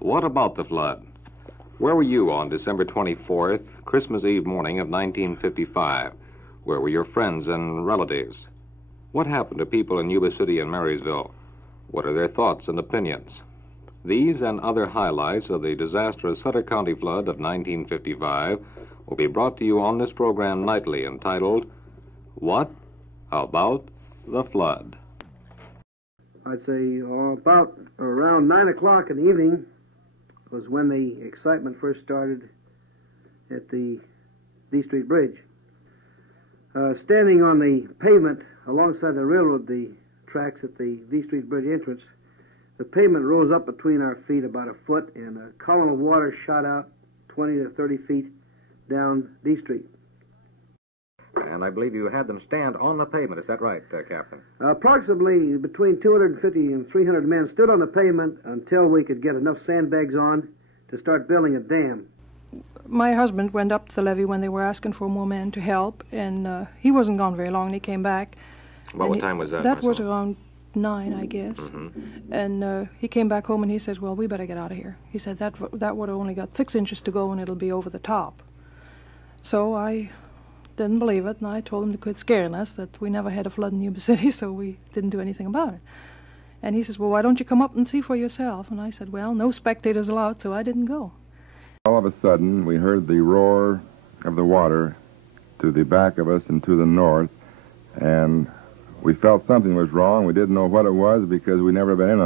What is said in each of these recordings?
What about the flood? Where were you on December 24th, Christmas Eve morning of 1955? Where were your friends and relatives? What happened to people in Yuba City and Marysville? What are their thoughts and opinions? These and other highlights of the disastrous Sutter County flood of 1955 will be brought to you on this program nightly entitled, What About the Flood? I'd say about around 9 o'clock in the evening was when the excitement first started at the D Street Bridge. Standing on the pavement alongside the railroad, the tracks at the D Street Bridge entrance, the pavement rose up between our feet about a foot, and a column of water shot out 20 to 30 feet down D Street. And I believe you had them stand on the pavement. Is that right, Captain? Approximately between 250 and 300 men stood on the pavement until we could get enough sandbags on to start building a dam. My husband went up to the levee when they were asking for more men to help, and he wasn't gone very long, and he came back. Well, what time was that? That was around 9, I guess. Mm-hmm. And he came back home, and he says, well, we better get out of here. He said, that water only got 6 inches to go, and it'll be over the top. So I didn't believe it, and I told him to quit scaring us, that we never had a flood in Yuba City, so we didn't do anything about it. And he says, well, why don't you come up and see for yourself? And I said, well, no spectators allowed, so I didn't go. All of a sudden, we heard the roar of the water to the back of us and to the north, and we felt something was wrong. We didn't know what it was because we'd never been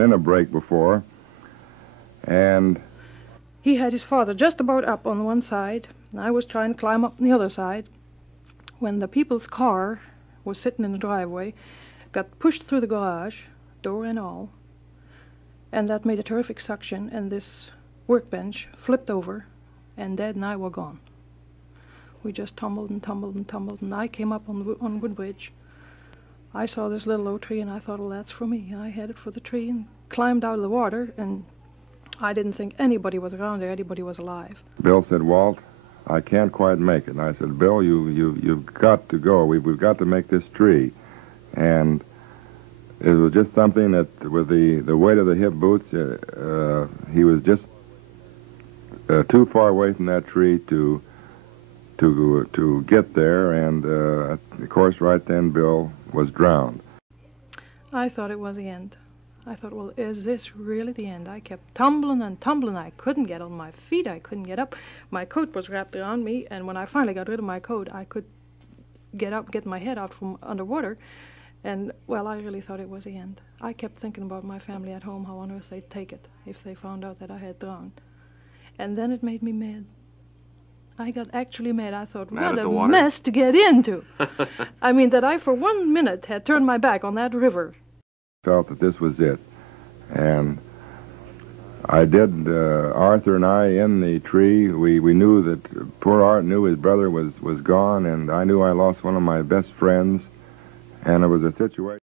in a break before. And he had his father just about up on one side, and I was trying to climb up on the other side, when the people's car was sitting in the driveway, got pushed through the garage, door and all, and that made a terrific suction, and this workbench flipped over, and Dad and I were gone. We just tumbled and tumbled and tumbled, and I came up on Woodbridge. I saw this little oak tree, and I thought, well, that's for me. I headed for the tree and climbed out of the water, and I didn't think anybody was around there, anybody was alive. Bill said, Walt, I can't quite make it. And I said, Bill, you've got to go. We've got to make this tree. And it was just something that, with the weight of the hip boots, he was just too far away from that tree to get there, and of course, right then, Bill was drowned. I thought it was the end. I thought, well, is this really the end? I kept tumbling and tumbling. I couldn't get on my feet. I couldn't get up. My coat was wrapped around me, and when I finally got rid of my coat, I could get up, get my head out from underwater, and, well, I really thought it was the end. I kept thinking about my family at home, how on earth they'd take it if they found out that I had drowned. And then it made me mad. I got actually mad. I thought, what a mess to get into. I mean, that I for 1 minute had turned my back on that river. Felt that this was it. And I did, Arthur and I, in the tree, we knew that poor Art knew his brother was gone, and I knew I lost one of my best friends, and it was a situation.